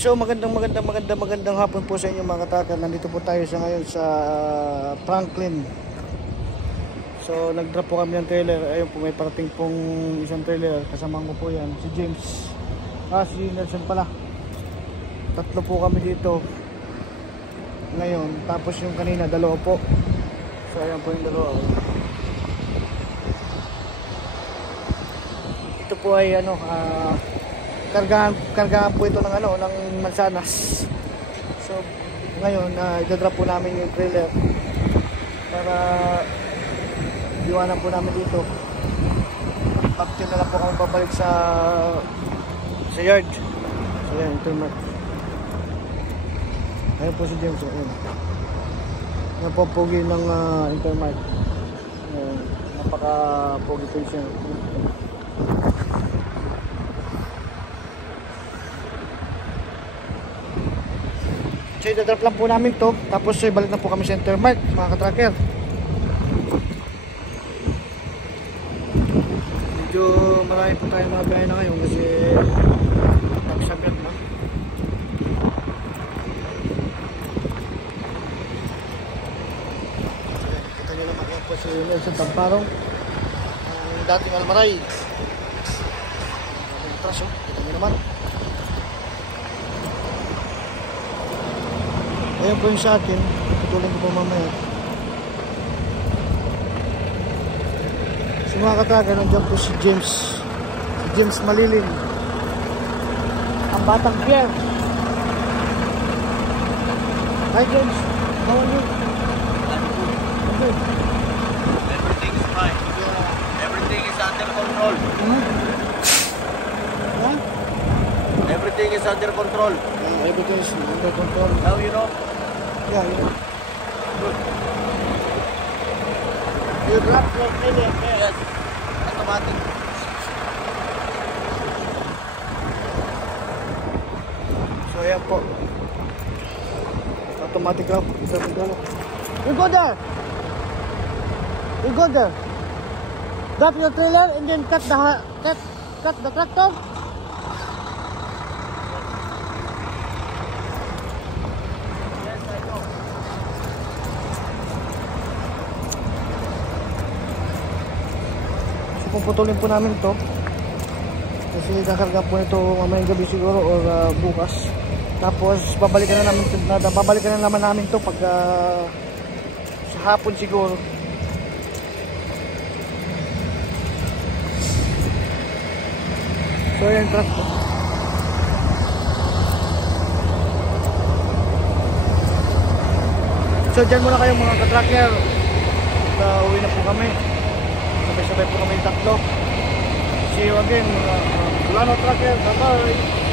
So magandang hapon po sa inyo mga katracker. Nandito po tayo sa ngayon sa Franklin. So nag-drop po kami ng trailer. Ayun po, may parating pong isang trailer. Kasama ko po yan, si James. Si Nelson pala. Tatlo po kami dito ngayon. Tapos yung kanina, dalawa po. So ayan po yung dalawa. Ito po ay kargahan po ito ng ng mansanas. So ngayon i-drop po namin yung trailer para iwanan po namin dito. Pagtin na lang po kami babalik sa yard. So yan, Intermart. Ayan po si James. Ayan po pogi ng Intermart. Napaka pogi po siya. So i-drop lang po namin to. Tapos balik na po kami sa Intermart, mga katracker. Medyo marami po tayo mga biyahe na ngayon kasi nagsabit na. Kita nyo naman yan po si Nelson Tamparong, ang dating Almaray. Traso, kita nyo naman. Ayan po yung sa akin, tutulong ko po mamaya. So mga katracker, nandiyan po si James Malilin, ang batang Pierre. Hi James, how are you? Okay. Everything is fine. Yeah. Everything is under control. Huh? Everything is under control. Everything is under control. Now you know. Yeah, yeah. Good. You drop your trailer there. Yes. Automatic. So ayan po. Automatic lang. You go there. You go there. Drop your trailer and then cut the tractor. Puputulin po namin to kasi kakarga po nito mamayang gabi siguro or bukas. Tapos babalikan na naman namin to pag sa hapon siguro. So yan, truck po. So dyan muna kayo mga katracker. Uwi na po kami. Sabay-sabay po kami tatlo. See you again, Lano Tracker. Bye-bye.